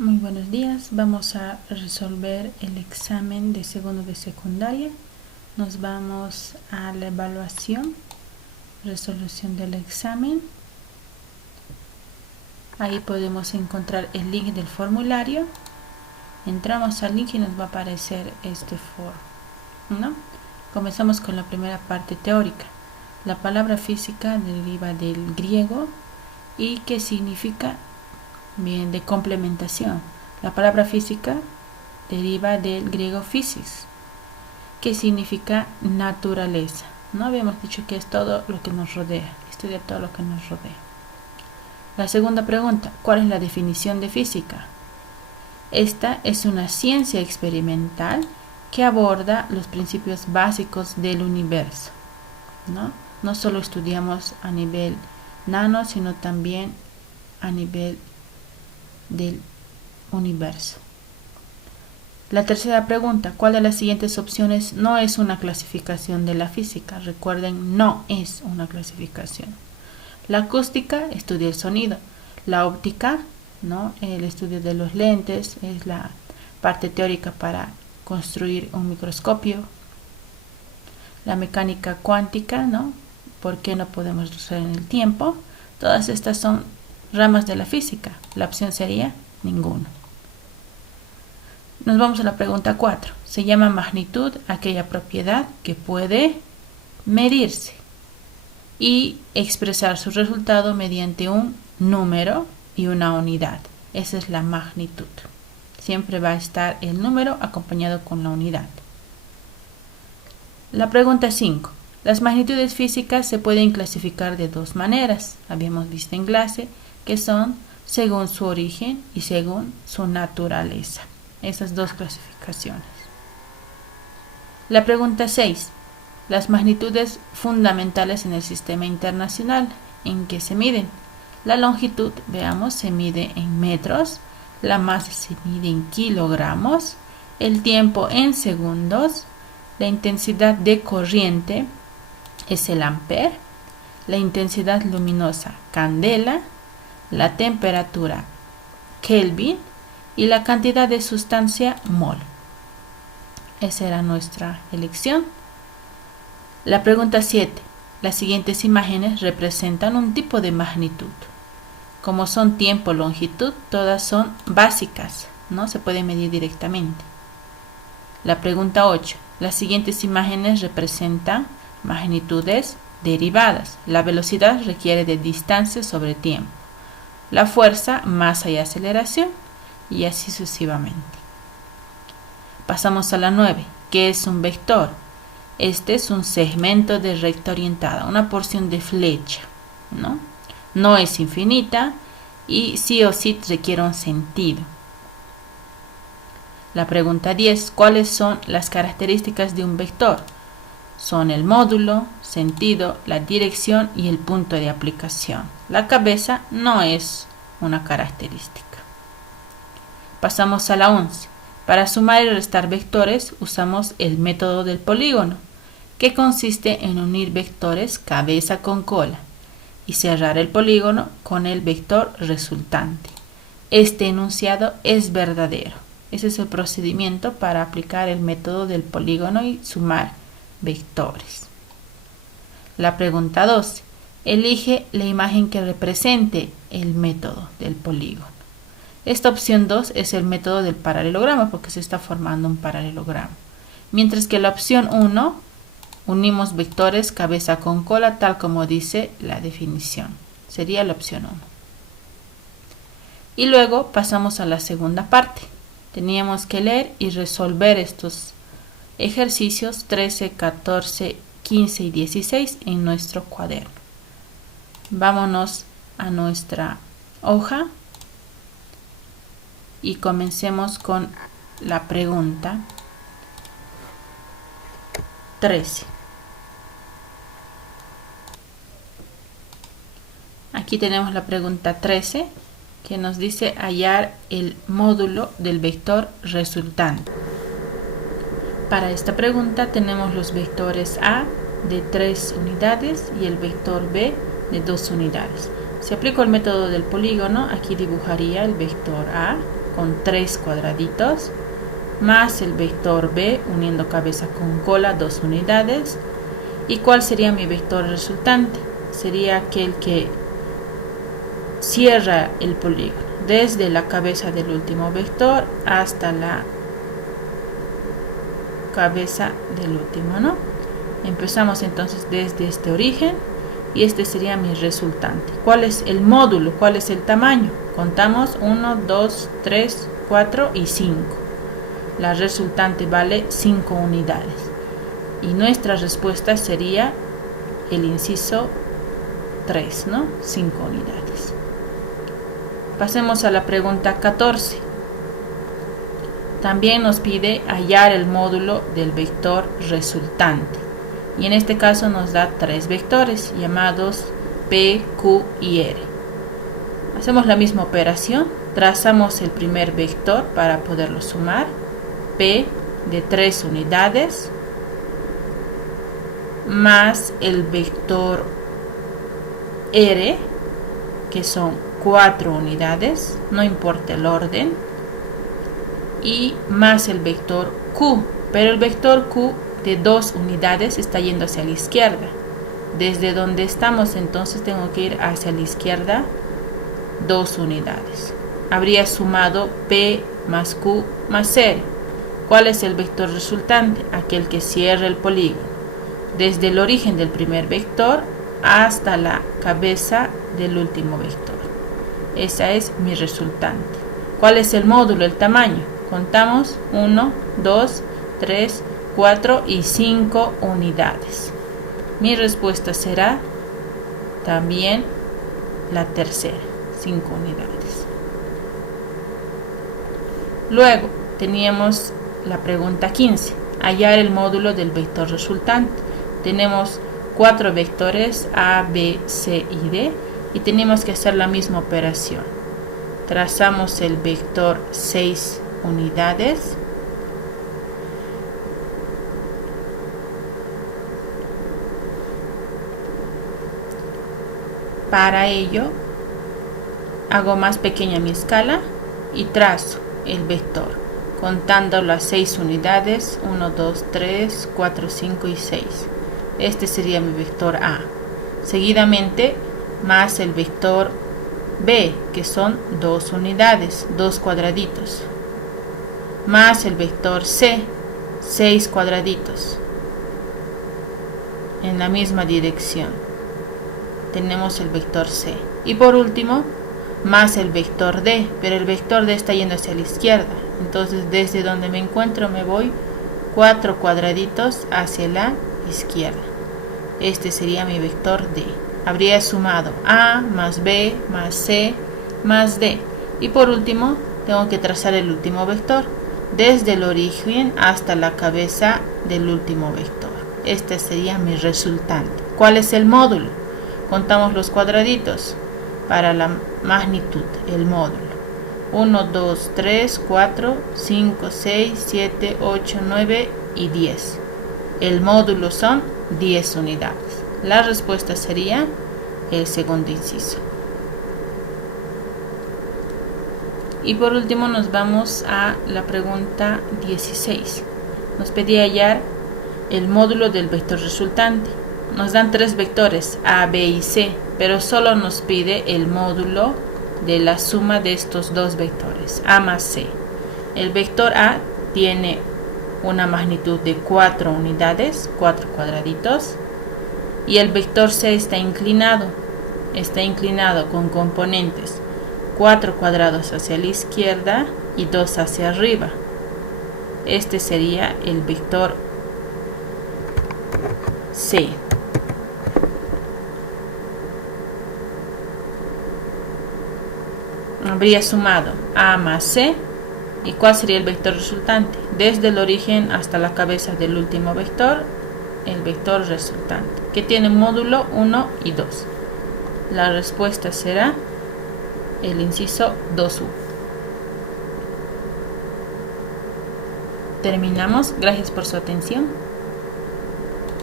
Muy buenos días, vamos a resolver el examen de segundo de secundaria. Nos vamos a la evaluación, resolución del examen. Ahí podemos encontrar el link del formulario. Entramos al link y nos va a aparecer este foro, ¿no? Comenzamos con la primera parte teórica. La palabra física deriva del griego y que significa bien de complementación. La palabra física deriva del griego physis, que significa naturaleza. No habíamos dicho que es todo lo que nos rodea, estudia todo lo que nos rodea. La segunda pregunta, ¿cuál es la definición de física? Esta es una ciencia experimental que aborda los principios básicos del universo, ¿no? No solo estudiamos a nivel nano, sino también a nivel del universo. La tercera pregunta, ¿cuál de las siguientes opciones no es una clasificación de la física? Recuerden, no es una clasificación. La acústica estudia el sonido. La óptica, ¿no? El estudio de los lentes, es la parte teórica para construir un microscopio. La mecánica cuántica, ¿no? ¿Por qué no podemos retroceder en el tiempo? Todas estas son ramas de la física. La opción sería ninguno. Nos vamos a la pregunta 4. Se llama magnitud aquella propiedad que puede medirse y expresar su resultado mediante un número y una unidad. Esa es la magnitud. Siempre va a estar el número acompañado con la unidad. La pregunta 5. Las magnitudes físicas se pueden clasificar de dos maneras. Habíamos visto en clase que son según su origen y según su naturaleza. Esas dos clasificaciones. La pregunta 6. Las magnitudes fundamentales en el sistema internacional. ¿En qué se miden? La longitud, veamos, se mide en metros. La masa se mide en kilogramos. El tiempo en segundos. La intensidad de corriente es el ampere. La intensidad luminosa, candela. La temperatura, Kelvin. Y la cantidad de sustancia, mol. Esa era nuestra elección. La pregunta 7. Las siguientes imágenes representan un tipo de magnitud. Como son tiempo, longitud, todas son básicas, no se puede medir directamente. La pregunta 8. Las siguientes imágenes representan magnitudes derivadas. La velocidad requiere de distancia sobre tiempo. La fuerza, masa y aceleración, y así sucesivamente. Pasamos a la 9. ¿Qué es un vector? Este es un segmento de recta orientada, una porción de flecha, ¿no? No es infinita y sí o sí requiere un sentido. La pregunta 10. ¿Cuáles son las características de un vector? Son el módulo, sentido, la dirección y el punto de aplicación. La cabeza no es una característica. Pasamos a la 11. Para sumar y restar vectores usamos el método del polígono, que consiste en unir vectores cabeza con cola y cerrar el polígono con el vector resultante. Este enunciado es verdadero. Ese es el procedimiento para aplicar el método del polígono y sumar vectores. La pregunta 12. Elige la imagen que represente el método del polígono. Esta opción 2 es el método del paralelogramo porque se está formando un paralelogramo. Mientras que la opción 1 unimos vectores cabeza con cola tal como dice la definición. Sería la opción 1. Y luego pasamos a la segunda parte. Teníamos que leer y resolver estos ejercicios 13, 14, 15 y 16 en nuestro cuaderno. Vámonos a nuestra hoja y comencemos con la pregunta 13. Aquí tenemos la pregunta 13 que nos dice hallar el módulo del vector resultante. Para esta pregunta tenemos los vectores A de 3 unidades y el vector B de 2 unidades. Si aplico el método del polígono, aquí dibujaría el vector A con 3 cuadraditos, más el vector B uniendo cabeza con cola 2 unidades. ¿Y cuál sería mi vector resultante? Sería aquel que cierra el polígono desde la cabeza del último vector hasta la cabeza del último, ¿no? Empezamos entonces desde este origen y este sería mi resultante. ¿Cuál es el módulo? ¿Cuál es el tamaño? Contamos 1, 2, 3, 4 y 5. La resultante vale 5 unidades. Y nuestra respuesta sería el inciso 3, ¿no? 5 unidades. Pasemos a la pregunta 14. También nos pide hallar el módulo del vector resultante. Y en este caso nos da 3 vectores llamados P, Q y R. Hacemos la misma operación. Trazamos el primer vector para poderlo sumar. P de 3 unidades más el vector R, que son 4 unidades, no importa el orden, y más el vector Q, pero el vector Q de 2 unidades está yendo hacia la izquierda. Desde donde estamos entonces tengo que ir hacia la izquierda 2 unidades. Habría sumado P más Q más R. ¿Cuál es el vector resultante? Aquel que cierra el polígono desde el origen del primer vector hasta la cabeza del último vector. Esa es mi resultante. ¿Cuál es el módulo, el tamaño? Contamos 1, 2, 3, 4 y 5 unidades. Mi respuesta será también la tercera, 5 unidades. Luego teníamos la pregunta 15, hallar el módulo del vector resultante. Tenemos 4 vectores A, B, C y D y tenemos que hacer la misma operación. Trazamos el vector 6 unidades. Para ello hago más pequeña mi escala y trazo el vector contando las 6 unidades, 1, 2, 3, 4, 5 y 6. Este sería mi vector A. Seguidamente más el vector B, que son 2 unidades, 2 cuadraditos, más el vector C, 6 cuadraditos en la misma dirección. Tenemos el vector C. Y por último, más el vector D, pero el vector D está yendo hacia la izquierda. Entonces, desde donde me encuentro me voy 4 cuadraditos hacia la izquierda. Este sería mi vector D. Habría sumado A más B más C más D. Y por último, tengo que trazar el último vector, desde el origen hasta la cabeza del último vector. Este sería mi resultante. ¿Cuál es el módulo? Contamos los cuadraditos para la magnitud, el módulo. 1, 2, 3, 4, 5, 6, 7, 8, 9 y 10. El módulo son 10 unidades. La respuesta sería el segundo inciso. Y por último nos vamos a la pregunta 16. Nos pedía hallar el módulo del vector resultante. Nos dan 3 vectores A, B y C, pero solo nos pide el módulo de la suma de estos 2 vectores, A más C. El vector A tiene una magnitud de 4 unidades, 4 cuadraditos, y el vector C está inclinado con componentes 4 cuadrados hacia la izquierda y 2 hacia arriba. Este sería el vector C. Habría sumado A más C. ¿Y cuál sería el vector resultante? Desde el origen hasta la cabeza del último vector, el vector resultante, que tiene módulo 1 y 2. La respuesta será el inciso 2U. Terminamos. Gracias por su atención.